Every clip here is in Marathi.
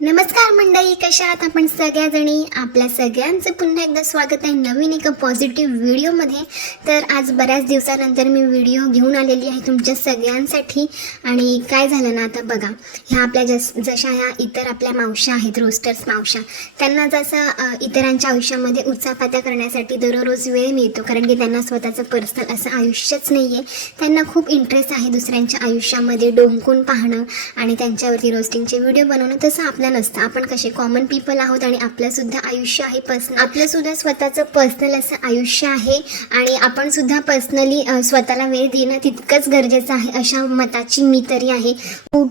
नमस्कार मंडळी, कशा आहात आपण सगळ्याजणी? आपल्या सगळ्यांचं पुन्हा एकदा स्वागत आहे नवीन एका पॉझिटिव्ह व्हिडिओमध्ये. तर आज बऱ्याच दिवसानंतर मी व्हिडिओ घेऊन आलेली आहे तुमच्या सगळ्यांसाठी. आणि काय झालं ना, आता बघा, ह्या आपल्या जशा ह्या इतर आपल्या मावशा आहेत, रोस्टर्स मावशा, त्यांना जसं इतरांच्या आयुष्यामध्ये उचापात्या करण्यासाठी दररोज वेळ मिळतो, कारण की त्यांना स्वतःचं पर्सनल असं आयुष्यच नाही आहे. त्यांना खूप इंटरेस्ट आहे दुसऱ्यांच्या आयुष्यामध्ये डोंकून पाहणं आणि त्यांच्यावरती रोस्टिंगचे व्हिडिओ बनवणं. तसं आपल्या नसतं. आपण कसे कॉमन पीपल आहोत आणि आपलंसुद्धा आयुष्य आहे पर्सनल, आपलंसुद्धा स्वतःचं पर्सनल असं आयुष्य आहे आणि आपण सुद्धा पर्सनली स्वतःला वेळ देणं तितकंच गरजेचं आहे, अशा मताची मी तरी आहे.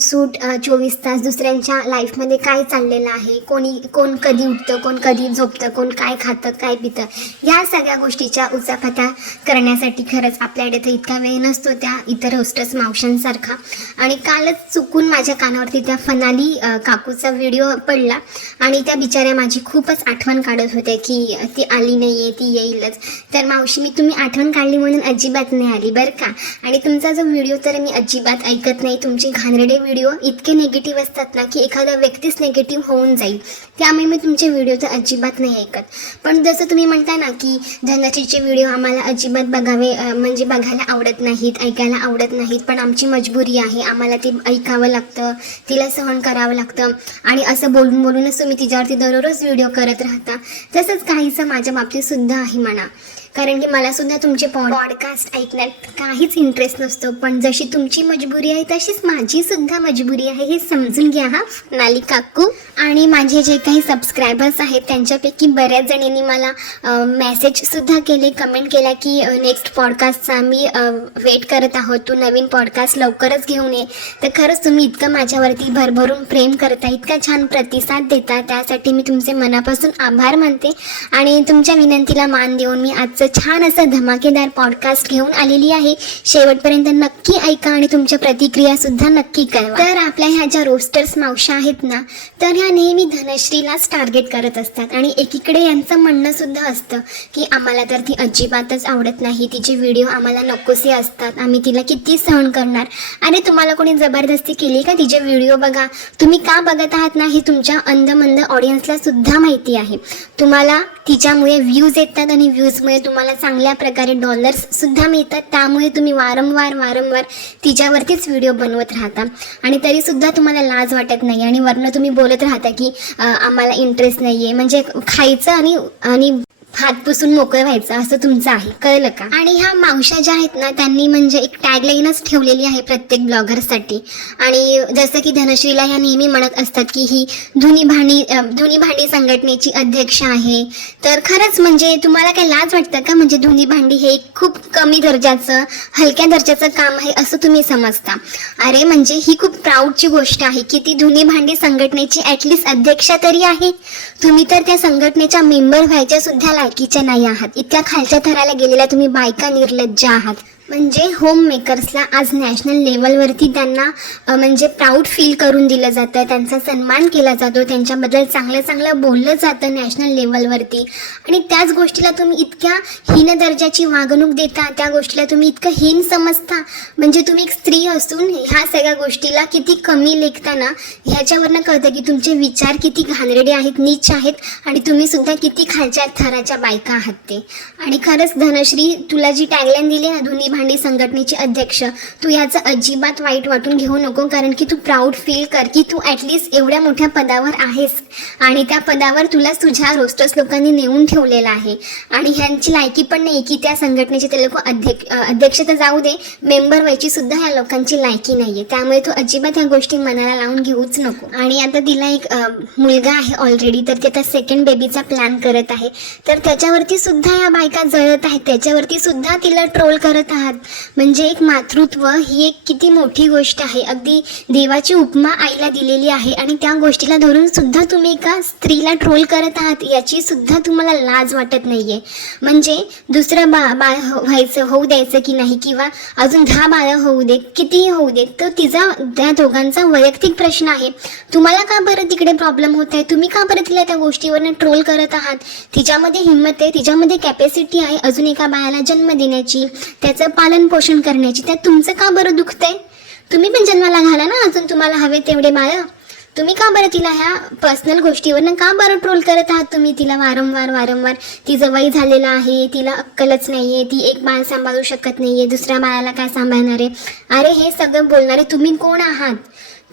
सूट 24 तास दुसऱ्यांच्या लाईफमध्ये काय चाललेलं आहे, कोण कधी उठतं, कोण कधी झोपतं, कोण काय खातं, काय पितं, या सगळ्या गोष्टीच्या उचापत्या करण्यासाठी खरंच आपल्याकडे तर इतका वेळ नसतो त्या इतर होस्टर्स मावशांसारखा. आणि कालच चुकून माझ्या कानावरती त्या फनाली काकूचा व्हिडिओ पडला आणि त्या बिचाऱ्या माझी खूपच आठवण काढत होत्या की ती आली नाही आहे, ती येईलच. तर मावशी, मी तुम्ही आठवण काढली म्हणून अजिबात नाही आली बरं का. आणि तुमचा जो व्हिडिओ तर मी अजिबात ऐकत नाही. तुमचे घाणेरडे व्हिडिओ इतके निगेटिव्ह असतात ना की एखादा व्यक्तीच निगेटिव्ह होऊन जाईल, त्यामुळे मी तुमचे व्हिडिओ तर अजिबात नाही ऐकत. पण जसं तुम्ही म्हणता ना की धनश्रीचे व्हिडिओ आम्हाला अजिबात म्हणजे बघायला आवडत नाहीत, ऐकायला आवडत नाहीत, पण आमची मजबुरी आहे, आम्हाला ते ऐकावं लागतं, तिला सहन करावं लागतं आणि असं बोलूनच तुम्ही तिच्यावरती दररोज व्हिडिओ करत राहता. तसंच काहीसं माझ्या बाबतीत सुद्धा आहे म्हणा, कारण की मला सुद्धा तुमचे पॉडकास्ट ऐकण्यात काहीच इंटरेस्ट नसतो. पण जशी तुमची मजबुरी आहे तशीच माझी सुद्धा मजबुरी आहे, हे समजून घ्या हा नाली काकू. आणि माझे जे काही सबस्क्रायबर्स आहेत त्यांच्यापैकी बऱ्याच जणींनी मला मेसेजसुद्धा केले, कमेंट केला की नेक्स्ट पॉडकास्टचा आम्ही वेट करत आहोत, तू नवीन पॉडकास्ट लवकरच घेऊन ये. तर खरंच तुम्ही इतकं माझ्यावरती भरभरून प्रेम करता, इतका छान प्रतिसाद देता, त्यासाठी मी तुमचे मनापासून आभार मानते. आणि तुमच्या विनंतीला मान देऊन मी आजचं छान असं धमाकेदार पॉडकास्ट घेऊन आलेली आहे. शेवटपर्यंत नक्की ऐका आणि तुमच्या प्रतिक्रिया सुद्धा नक्की कळवा. तर आपल्या ह्या ज्या रोस्टर्स मावशा आहेत ना, तर ह्या नेहमी धनश्रीलाच टार्गेट करत असतात. आणि एकीकडे यांचं म्हणणं सुद्धा असतं की आम्हाला तर ती अजिबातच आवडत नाही, तिचे व्हिडिओ आम्हाला नकोसे असतात, आम्ही तिला किती सहन करणार. अरे तुम्हाला कोणी जबरदस्ती केली का तिचे व्हिडिओ बघा? तुम्ही का बघत आहात ना हे तुमच्या अंधमंद ऑडियन्सला सुद्धा माहिती आहे. तुम्हाला तिच्यामुळे व्ह्यूज येतात आणि व्ह्यूजमुळे तुम्हाला चांगल्या प्रकारे डॉलर्स सुद्धा मिळतात, त्यामुळे तुम्ही वारंवार तिच्यावरतीच व्हिडिओ बनवत राहता आणि तरीसुद्धा तुम्हाला लाज वाटत नाही. आणि वरनं तुम्ही बोलत राहता की आम्हाला इंटरेस्ट नाही आहे, म्हणजे खायचं आणि हात पुसून मोकळं व्हायचं असं तुमचं आहे, कळलं का? आणि ह्या मावशा ज्या आहेत ना, त्यांनी म्हणजे एक टॅगलाईनच ठेवलेली आहे प्रत्येक ब्लॉगरसाठी. आणि जसं की धनश्रीला ह्या नेहमी म्हणत असतात की ही धुनी भांडी संघटनेची अध्यक्ष आहे. तर खरंच म्हणजे तुम्हाला काय लाज वाटतं का? म्हणजे धुनी भांडी हे खूप कमी दर्जाचं, हलक्या दर्जाचं काम आहे असं तुम्ही समजता? अरे म्हणजे ही खूप प्राऊडची गोष्ट आहे की ती धुनी भांडी संघटनेची ॲटलिस्ट अध्यक्षा तरी आहे. तुम्ही तर त्या संघटनेच्या मेंबर व्हायच्या सुद्धा लायकीच्या नाही आहात. इतक्या खालच्या थराला गेलेल्या तुम्ही बायका निर्लज्ज आहात. म्हणजे होम मेकर्सला आज नॅशनल लेवलवरती त्यांना म्हणजे प्राऊड फील करून दिलं जातं, त्यांचा सन्मान केला जातो, त्यांच्याबद्दल चांगलं बोललं जातं नॅशनल लेवलवरती. आणि त्याच गोष्टीला तुम्ही इतक्या हीन दर्जाची वागणूक देता, त्या गोष्टीला तुम्ही इतकं हीन समजता. म्हणजे तुम्ही एक स्त्री असून ह्या सगळ्या गोष्टीला किती कमी लेखता ना, ह्याच्यावरनं कळतं की तुमचे विचार किती घाणेरडे आहेत, नीच आहेत आणि तुम्ही सुद्धा किती खालच्या थराच्या बायका आहात ते. आणि खरंच धनश्री, तुला जी टॅगलाईन दिली ना, धुनी भांडी संघटनेची अध्यक्ष, तू याचं अजिबात वाईट वाटून घेऊ नको, कारण की तू प्राऊड फील कर की तू ॲटलिस्ट एवढ्या मोठ्या पदावर आहेस आणि त्या पदावर तुला तुझ्या रोस्टर्स लोकांनी नेऊन ठेवलेलं आहे. आणि ह्यांची लायकी पण नाही की त्या संघटनेचे ते लोक अध्यक्ष तर जाऊ दे, मेंबर व्हायची सुद्धा ह्या लोकांची लायकी नाही आहे. त्यामुळे तू अजिबात ह्या गोष्टी मनाला लावून घेऊच नको. आणि आता तिला एक मुलगा आहे ऑलरेडी, तर ते आता सेकंड बेबीचा प्लॅन करत आहे. तर त्याच्यावरती सुद्धा या बायका जळत आहेत, त्याच्यावरती सुद्धा तिला ट्रोल करत आहात. म्हणजे एक मातृत्व ही एक किती मोठी गोष्ट आहे. अगदी देवाची उपमा आईला दिलेली आहे आणि त्या गोष्टीला धरून सुद्धा तुम्ही एका स्त्रीला ट्रोल करत आहात, याची सुद्धा तुम्हाला लाज वाटत नाहीये. म्हणजे दुसरं बाळ होऊ द्यायचं की नाही, किंवा अजून 10 बाळं होऊ देत, कितीही होऊ देत, तर त्या दोघांचा वैयक्तिक प्रश्न आहे. तुम्हाला का बरं तिकडे प्रॉब्लेम होत आहे? तुम्ही का बरं तिला त्या गोष्टीवरनं ट्रोल करत आहात? तिच्यामध्ये हिंमत आहे, तिच्यामध्ये कॅपॅसिटी आहे अजून एका बाळाला जन्म देण्याची, त्याचं पालन पोषण करण्याची. त्यात तुमचं का बरं दुखतंय? तुम्ही पण जन्माला घाला ना अजून तुम्हाला हवे तेवढे बाळं. तुम्ही का बरं तिला ह्या पर्सनल गोष्टीवरनं का बरं ट्रोल करत आहात तुम्ही तिला वारंवार? तिचं वय झालेलं आहे, तिला अक्कलच नाही आहे, ती एक बाळ सांभाळू शकत नाही आहे, दुसऱ्या बाळाला काय सांभाळणार आहे? अरे हे सगळं बोलणारे तुम्ही कोण आहात?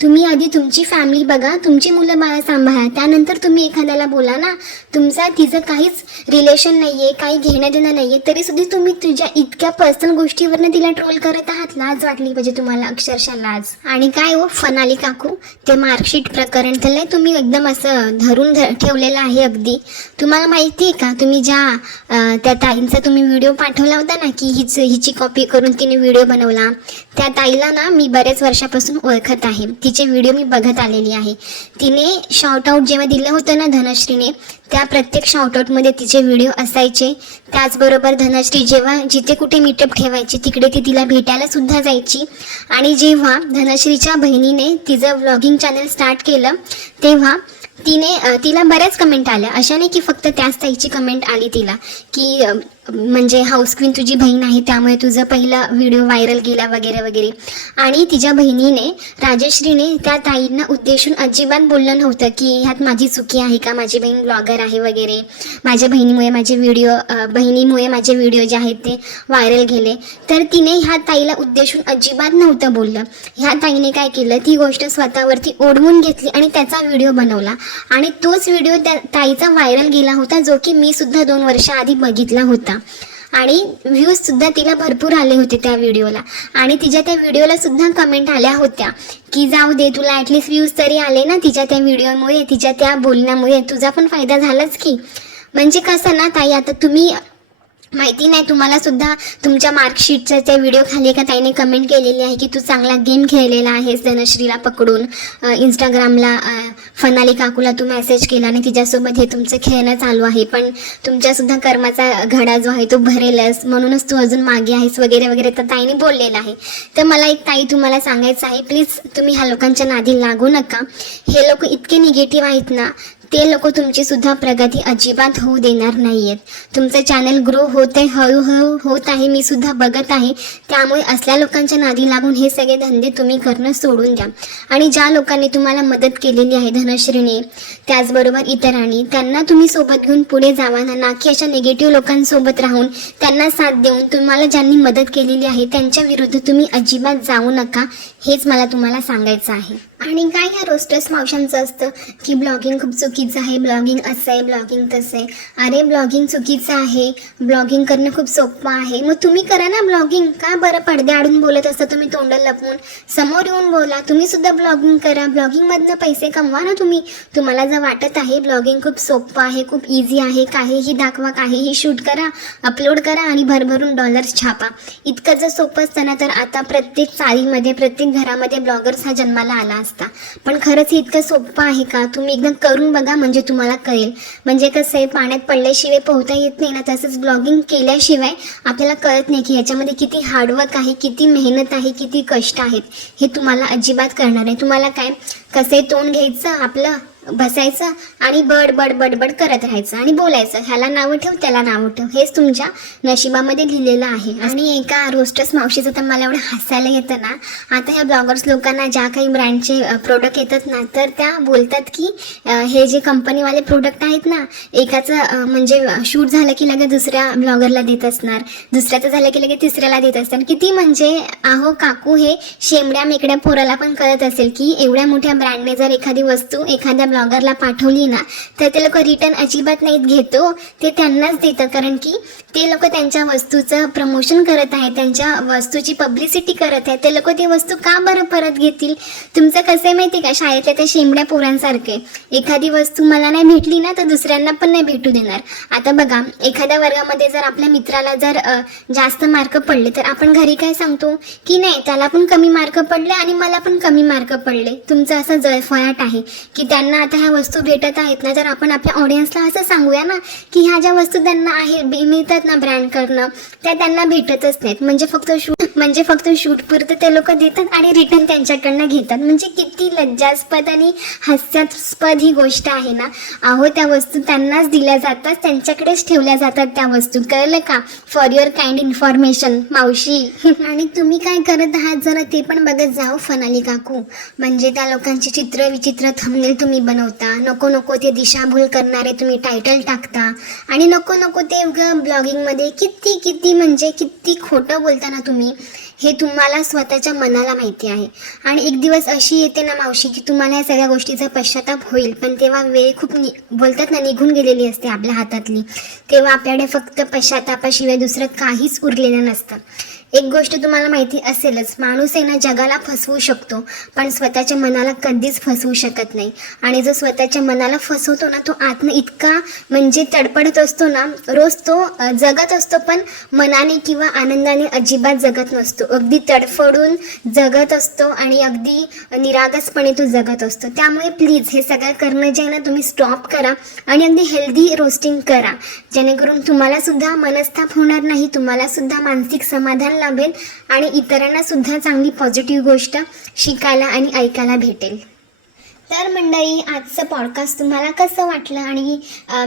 तुम्ही आधी तुमची फॅमिली बघा, तुमची मुलं बाळं सांभाळा, त्यानंतर तुम्ही एखाद्याला बोला ना. तिचं काहीच रिलेशन नाही आहे, काही घेणं देणं नाही आहे, तरीसुद्धा तुम्ही तुझ्या इतक्या पर्सनल गोष्टीवरनं तिला ट्रोल करत आहात. लाज वाटली पाहिजे तुम्हाला, अक्षरशः लाज. आणि काय हो फनाली काकू, ते मार्कशीट प्रकरण त्याला तुम्ही एकदम असं धरून ठेवलेलं आहे अगदी. तुम्हाला माहिती आहे का, तुम्ही ज्या त्या ताईंचा तुम्ही व्हिडिओ पाठवला होता ना, की हिची कॉपी करून तिने व्हिडिओ बनवला, त्या ताईला ना मी बऱ्याच वर्षापासून ओळखत आहे. तिचे व्हिडिओ मी बघत आलेली आहे. तिने शॉर्टआउट जेव्हा दिलं होतं ना धनश्रीने, त्या प्रत्येक शॉर्टआउटमध्ये तिचे व्हिडिओ असायचे. त्याचबरोबर धनश्री जेव्हा जिथे कुठे मीटअप ठेवायची तिकडे ती तिला भेटायला सुद्धा जायची. आणि जेव्हा धनश्रीच्या बहिणीने तिचं व्लॉगिंग चॅनल स्टार्ट केलं तेव्हा तिला बऱ्याच कमेंट आल्या. अशा नाही की फक्त त्याच ताईची कमेंट आली तिला, की म्हणजे हाऊस क्वीन तुझी बहीण आहे त्यामुळे तुझं पहिला व्हिडिओ व्हायरल गेला वगैरे वगैरे. आणि तिच्या बहिणीने राजश्रीने त्या ताईंना उद्देशून अजिबात बोललं नव्हतं की ह्यात माझी चुकी आहे का, माझी बहीण ब्लॉगर आहे वगैरे, माझ्या बहिणीमुळे माझे व्हिडिओ जे आहेत ते व्हायरल गेले. तर तिने ह्या ताईला उद्देशून अजिबात नव्हतं बोललं. ह्या ताईने काय केलं, ती गोष्ट स्वतःवरती ओढवून घेतली आणि त्याचा व्हिडिओ बनवला. आणि तोच व्हिडिओ त्या ताईचा व्हायरल गेला होता, जो की मी सुद्धा 2 वर्षाआधी बघितला होता. आणि व्ह्यूज सुद्धा तिला भरपूर आले होते त्या व्हिडिओला. आणि तिच्या त्या व्हिडिओला सुद्धा कमेंट आल्या होत्या की जाऊ दे, तुला ॲटलिस्ट व्ह्यूज तरी आले ना तिच्या त्या व्हिडिओमुळे, तिच्या त्या बोलण्यामुळे तुझा पण फायदा झालाच की. म्हणजे कसं ना ताई, आता तुम्ही माहिती नाही तुम्हाला सुद्धा तुमच्या मार्कशीटच्या त्या व्हिडिओ खाली एका ताईने कमेंट केलेली आहे की तू चांगला गेम खेळलेला आहेस धनश्रीला पकडून. इंस्टाग्रामला फनाली काकूला तू मेसेज केला आणि तिच्यासोबत हे तुमचं खेळणं चालू आहे, पण तुमच्यासुद्धा कर्माचा घडा जो आहे तो भरेलच, म्हणूनच तू अजून मागे आहेस वगैरे वगैरे तर ताईने बोललेलं आहे. तर मला एक ताई तुम्हाला सांगायचं आहे, प्लीज तुम्ही ह्या लोकांच्या नादी लागू नका. हे लोक इतके निगेटिव्ह आहेत ना, ते लोक तुमची सुद्धा प्रगती अजिबात होऊ देणार नाही आहेत. तुमचं चॅनल ग्रो होते, हळूहळू होत आहे, मी सुद्धा बघत आहे. त्यामुळे असल्या लोकांच्या नादी लागून हे सगळे धंदे तुम्ही करणं सोडून द्या. आणि ज्या लोकांनी तुम्हाला मदत केलेली आहे धनश्रीने, त्याचबरोबर इतरांनी, त्यांना तुम्ही सोबत घेऊन पुढे जावा ना, की अशा निगेटिव्ह लोकांसोबत राहून त्यांना साथ देऊन तुम्हाला ज्यांनी मदत केलेली आहे त्यांच्या विरुद्ध तुम्ही अजिबात जाऊ नका. हेच मला तुम्हाला सांगायचं आहे. आणि काय ह्या रोस्टर्स मावशांचं असतं की ब्लॉगिंग खूप चुकीचं आहे, ब्लॉगिंग असं आहे, ब्लॉगिंग तसं आहे. अरे ब्लॉगिंग चुकीचं आहे, ब्लॉगिंग करणं खूप सोपं आहे, मग तुम्ही करा ना ब्लॉगिंग. का बरं पडदे आडून बोलत असता तुम्ही, तोंड लपवून? समोर येऊन बोला, तुम्ही सुद्धा ब्लॉगिंग करा, ब्लॉगिंगमधनं पैसे कमवा ना तुम्ही. तुम्हाला जर वाटत आहे ब्लॉगिंग खूप सोपं आहे, खूप इझी आहे, काहीही दाखवा, काहीही शूट करा, अपलोड करा आणि भरभरून डॉलर्स छापा, इतकं जर सोपं असतं ना तर आता प्रत्येक चाळीमध्ये, प्रत्येक घरामध्ये ब्लॉगर्स हा जन्माला आला असता. पण खरंच हे इतकं सोपं आहे का? तुम्ही एकदम करून बघा म्हणजे तुम्हाला कळेल. म्हणजे कसं आहे, पाण्यात पडल्याशिवाय पोहता येत नाही ना, तसंच ब्लॉगिंग केल्याशिवाय आपल्याला कळत नाही की याच्यामध्ये किती हार्डवर्क आहे, किती मेहनत आहे, किती कष्ट आहेत, हे तुम्हाला अजिबात कळणार आहे. तुम्हाला काय, कसं तोंड घ्यायचं आपलं, बसायचं आणि बड करत राहायचं आणि बोलायचं, ह्याला नावं ठेव त्याला नावं ठेव, हेच तुमच्या नशिबामध्ये लिहिलेलं आहे. आणि एका रोस्टर्स मावशीचं तर मला एवढं हसायला येतं ना. आता ह्या ब्लॉगर्स लोकांना ज्या काही ब्रँडचे प्रोडक्ट येतात ना, तर त्या बोलतात की हे जे कंपनीवाले प्रोडक्ट आहेत ना, एकाचं म्हणजे शूट झालं की लगेच दुसऱ्या ब्लॉगरला देत असणार, दुसऱ्याचं झालं की लगेच तिसऱ्याला देत असणार. किती म्हणजे अहो काकू, हे शेमड्या मेकड्या पोराला पण कळत असेल की एवढ्या मोठ्या ब्रँडने जर एखादी वस्तू एखाद्या ब्लॉगरला पाठवली ना तर ते लोक रिटर्न अजिबात नाहीत घेतो, ते त्यांनाच देतात. कारण की ते लोक त्यांच्या वस्तूचं प्रमोशन करत आहेत, त्यांच्या वस्तूची पब्लिसिटी करत आहेत. ते लोक ती वस्तू का बरं परत घेतील? तुमचं कसं आहे माहिती का, शाळेतल्या त्या शेंबड्या पोरांसारखे, एखादी वस्तू मला नाही भेटली ना तर दुसऱ्यांना पण नाही भेटू देणार. आता बघा, एखाद्या वर्गामध्ये जर आपल्या मित्राला जर जास्त मार्क पडले तर आपण घरी काय सांगतो की नाही, त्याला पण कमी मार्क पडले आणि मला पण कमी मार्क पडले. तुमचं असं जळफळाट आहे की त्यांना आता ह्या वस्तू भेटत आहेत ना, तर आपण आपल्या ऑडियन्सला असं सांगूया ना की ह्या ज्या वस्तू त्यांना आहे मिळतात ना ब्रँड करणं, त्या त्यांना भेटतच नाहीत. म्हणजे फक्त म्हणजे फक्त शूट पुरतं ते लोक देतात आणि रिटर्न त्यांच्याकडनं घेतात. म्हणजे किती लज्जास्पद आणि हास्यास्पद ही गोष्ट आहे ना. अहो, त्या वस्तू त्यांनाच दिल्या जातात, त्यांच्याकडेच ठेवल्या जातात त्या वस्तू. कळलं का? फॉर युअर काइंड इन्फॉर्मेशन मावशी. आणि तुम्ही काय करत आहात जरा ते पण बघत जाओ फनाली काकू. म्हणजे त्या लोकांची चित्र विचित्र थंबनेल तुम्ही बनवता, नको नको ते दिशाभूल करणारे तुम्ही टायटल टाकता आणि नको नको ते ब्लॉगिंगमध्ये किती किती म्हणजे किती खोटं बोलता ना तुम्ही. हे तुम्हाला स्वतःच्या मनाला माहिती आहे. आणि एक दिवस अशी येते ना मावशी की तुम्हाला या सगळ्या गोष्टीचा पश्चाताप होईल, पण तेव्हा वेळ खूप बोलतात ना निघून गेलेली असते आपल्या हातातली. तेव्हा आपल्याकडे फक्त पश्चातापाशिवाय दुसरं काहीच उरलेलं नसतं. एक गोष्ट तुम्हाला माहिती असेलच, माणूस आहे ना जगाला फसवू शकतो पण स्वतःच्या मनाला कधीच फसवू शकत नाही. आणि जो स्वतःच्या मनाला फसवतो ना तो आतनं इतका म्हणजे तडपडत असतो ना, रोज तो जगत असतो पण मनाने किंवा आनंदाने अजिबात जगत नसतो. अगदी तडफडून जगत असतो आणि अगदी निरागसपणे तो जगत असतो. त्यामुळे प्लीज हे सगळं करणं जे आहे ना तुम्ही स्टॉप करा आणि अगदी हेल्दी रोस्टिंग करा, जेणेकरून तुम्हाला सुद्धा मनस्ताप होणार नाही, तुम्हाला सुद्धा मानसिक समाधान लाभेल आणि इतरांना सुद्धा चांगली पॉझिटिव्ह गोष्ट शिकायला आणि ऐकायला भेटेल. तर मंडळी, आजचं पॉडकास्ट तुम्हाला कसं वाटलं? आणि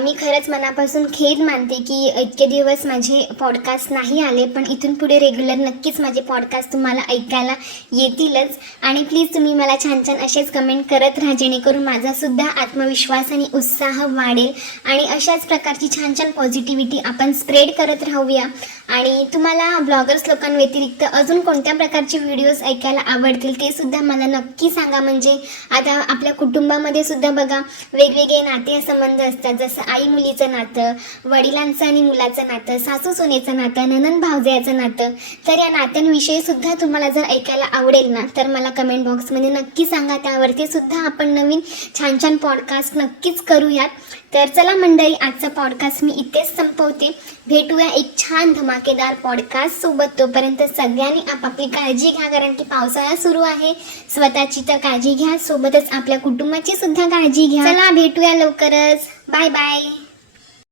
मी खरंच मनापासून खेद मानते की इतके दिवस माझे पॉडकास्ट नाही आले, पण इथून पुढे रेग्युलर नक्कीच माझे पॉडकास्ट तुम्हाला ऐकायला येतीलच. आणि प्लीज तुम्ही मला छान छान असेच कमेंट करत राहा, जेणेकरून माझासुद्धा आत्मविश्वास आणि उत्साह वाढेल आणि अशाच प्रकारची छान छान पॉझिटिव्हिटी आपण स्प्रेड करत राहूया. आणि तुम्हाला ब्लॉगर्स लोकांव्यतिरिक्त अजून कोणत्या प्रकारचे व्हिडिओज ऐकायला आवडतील ते सुद्धा मला नक्की सांगा. म्हणजे आता आपल्या कुटुंबामध्ये सुद्धा बघा वेगवेगळे नातेसंबंध असतात, जसं आई मुलीचं नातं, वडिलांचं आणि मुलाचं नातं, सासू सुनेचं नातं, नणंद भावजयाचं नातं. तर या नात्यांविषयी सुद्धा तुम्हाला जर ऐकायला आवडेल ना तर मला कमेंट बॉक्समध्ये नक्की सांगा. त्यावरती सुद्धा आपण नवीन छान छान पॉडकास्ट नक्कीच करूयात. तर चला मंडळी, आजचा पॉडकास्ट मी इथेच संपवते. भेटूया एक छान धमाकेदार पॉडकास्ट सोबत. तोपर्यंत सगळ्यांनी आपापली काळजी घ्या, कारण की पावसाळा सुरू आहे. स्वतःची तर काळजी घ्या, सोबतच आपल्या कुटुंबाची सुद्धा काळजी घ्या. चला भेटूया लवकरच. Bye bye.